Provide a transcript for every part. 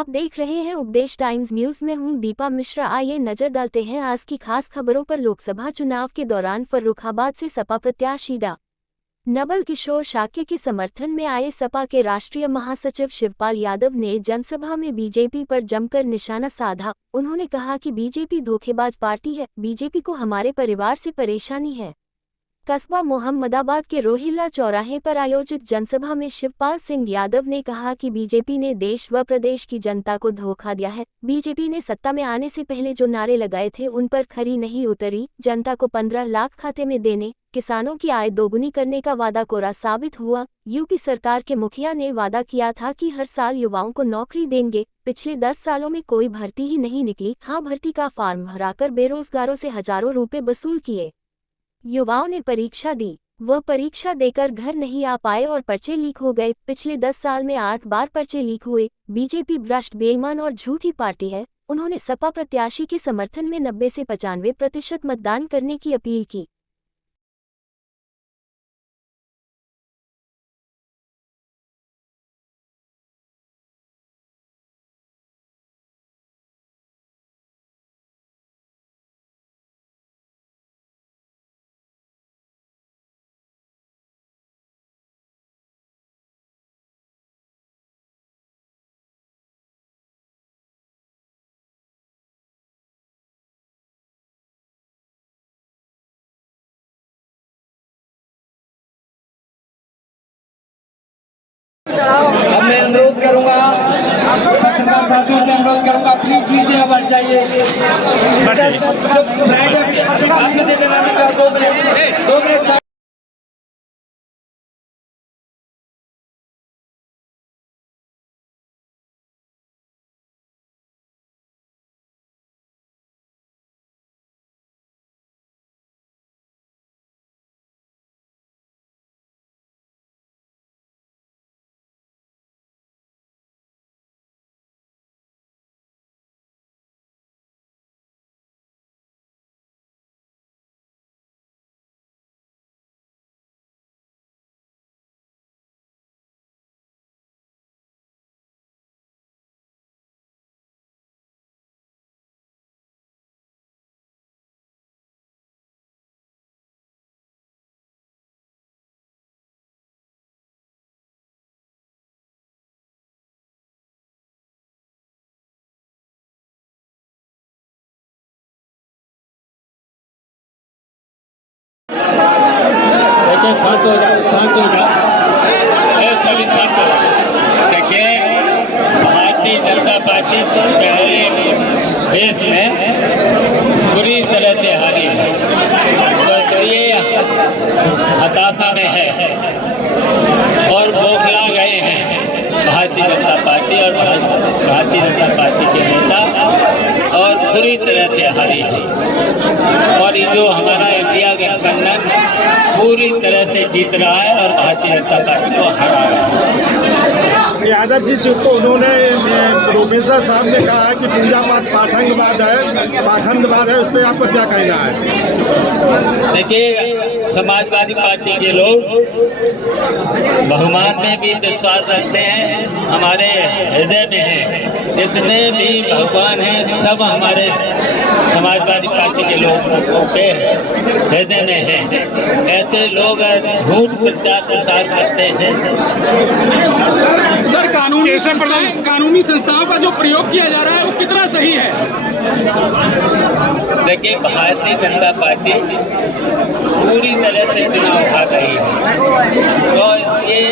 आप देख रहे हैं उपदेश टाइम्स न्यूज में हूं दीपा मिश्रा। आइए नजर डालते हैं आज की खास खबरों पर। लोकसभा चुनाव के दौरान फर्रुखाबाद से सपा प्रत्याशी डा. नवल किशोर शाक्य के समर्थन में आए सपा के राष्ट्रीय महासचिव शिवपाल यादव ने जनसभा में बीजेपी पर जमकर निशाना साधा। उन्होंने कहा कि बीजेपी धोखेबाज पार्टी है, बीजेपी को हमारे परिवार से परेशानी है। कस्बा मोहम्मदाबाद के रोहिल्ला चौराहे पर आयोजित जनसभा में शिवपाल सिंह यादव ने कहा कि बीजेपी ने देश व प्रदेश की जनता को धोखा दिया है। बीजेपी ने सत्ता में आने से पहले जो नारे लगाए थे उन पर खरी नहीं उतरी। जनता को 15 लाख खाते में देने, किसानों की आय दोगुनी करने का वादा कोरा साबित हुआ। यूपी सरकार के मुखिया ने वादा किया था कि हर साल युवाओं को नौकरी देंगे। पिछले 10 सालों में कोई भर्ती ही नहीं निकली। हाँ, भर्ती का फॉर्म भराकर बेरोजगारों से हजारों रुपए वसूल किए। युवाओं ने परीक्षा दी, वह परीक्षा देकर घर नहीं आ पाए और पर्चे लीक हो गए। पिछले 10 साल में 8 बार पर्चे लीक हुए। बीजेपी भ्रष्ट, बेईमान और झूठी पार्टी है। उन्होंने सपा प्रत्याशी के समर्थन में 90 से 95% मतदान करने की अपील की। अब मैं अनुरोध करूंगा, पत्रकार साथियों से अनुरोध करूंगा, प्लीज नीचे हट जाइए। आपने दे देना 2 मिनट। देखिए, भारतीय जनता पार्टी तो पहले देश में बुरी तरह से हारी है, तो इसलिए हताशा में है और बौखला गए हैं भारतीय जनता पार्टी और भारतीय जनता पार्टी के नेता, और बुरी तरह से हारी है। और ये जो हमारा इंडिया गठबंधन पूरी तरह से जीत रहा है और भारतीय जनता पार्टी को हरा रहा है। यादव जी से उन्होंने प्रोफेसर साहब ने कहा है कि पूजा पाठ पाखंडवाद है, उस पर आपको क्या कहना है? देखिए, समाजवादी पार्टी के लोग बहुमान में भी विश्वास रखते हैं, हमारे हृदय में है। जितने भी भगवान हैं सब हमारे समाजवादी पार्टी के लोगों के हृदय में हैं। ऐसे लोग झूठ प्रचार प्रसार करते हैं। सर, कानूनी संस्थाओं का जो प्रयोग किया जा रहा है वो कितना सही है? देखिए, भारतीय जनता पार्टी पूरी तरह से चुनाव उठा रही है, तो इसलिए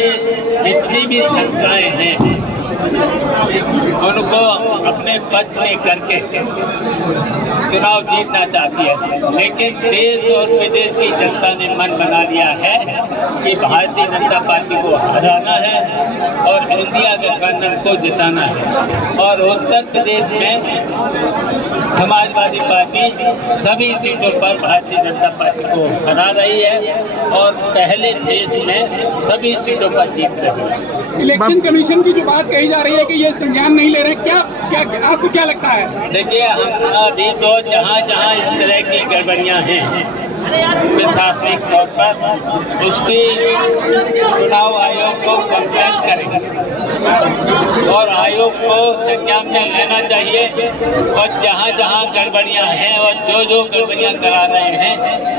जितनी भी संस्थाएं हैं उनको अपने पक्ष में करके चुनाव जीतना चाहती है। लेकिन देश और विदेश की जनता ने मन बना लिया है कि भारतीय जनता पार्टी को हराना है और इंडिया गठबंधन को जिताना है। और उत्तर प्रदेश में समाजवादी पार्टी सभी सीटों पर भारतीय जनता पार्टी को हरा रही है और पहले देश में सभी सीटों पर जीत रही है। इलेक्शन कमीशन की जो बात कही जा रही है कि ये संज्ञान नहीं ले रहे, क्या आपको क्या लगता है? देखिए, हम अभी तो जहाँ इस तरह की गड़बड़ियाँ हैं प्रशासनिक तौर पर उसकी चुनाव आयोग को कंप्लेंट करेंगे और आयोग को संज्ञान में लेना चाहिए और जहां जहां गड़बड़ियां हैं और जो जो गड़बड़ियां करा रहे हैं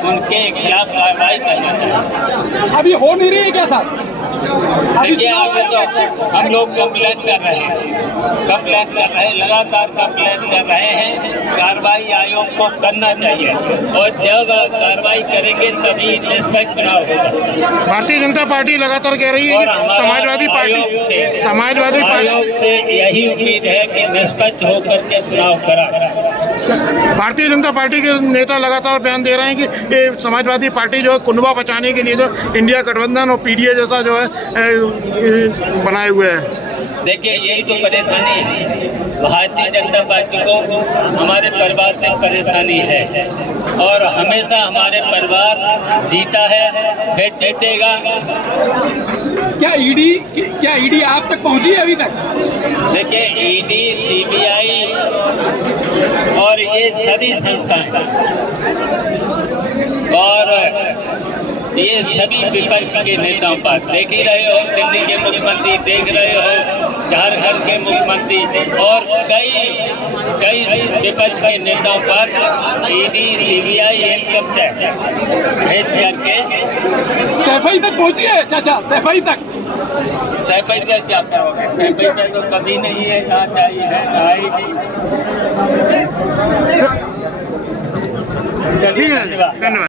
उनके खिलाफ कार्रवाई करना चाहिए। अभी हो नहीं रही है क्या साहब? देखिए आगे तो हम लोग कंप्लेंट कर रहे हैं, लगातार कंप्लेंट कर रहे हैं। कार्रवाई आयोग को करना चाहिए और जब कार्रवाई करेंगे तभी निष्पक्ष चुनाव होगा। भारतीय जनता पार्टी लगातार कह रही है और कि हमारा समाजवादी पार्टी से यही उम्मीद है कि निष्पक्ष होकर के चुनाव करा। भारतीय जनता पार्टी के नेता लगातार बयान दे रहे हैं कि ये समाजवादी पार्टी जो है कुंडवा बचाने के लिए जो इंडिया गठबंधन और पीडीए जैसा जो है बनाए हुए हैं। देखिए यही तो परेशानी है, भारतीय जनता पार्टी को हमारे परिवार से परेशानी है और हमेशा हमारे परिवार जीता है, फिर जीतेगा। क्या ईडी आप तक पहुंची है अभी तक? देखिए ईडी, सीबीआई और ये सभी संस्थाएं और ये सभी विपक्ष के नेताओं पर देख ही रहे हो, दिल्ली के मुख्यमंत्री देख रहे हो, झारखंड के मुख्यमंत्री और कई विपक्ष के नेताओं पर ईडी, सीबीआई, इनकम टैक्स भेज करके सैफई तक पहुंची है चाचा, सैफई तक। सैफई पे क्या करोगे? सैफई पे तो कभी नहीं है, ना चाहिए है ना आएगी। चलिए धन्यवाद।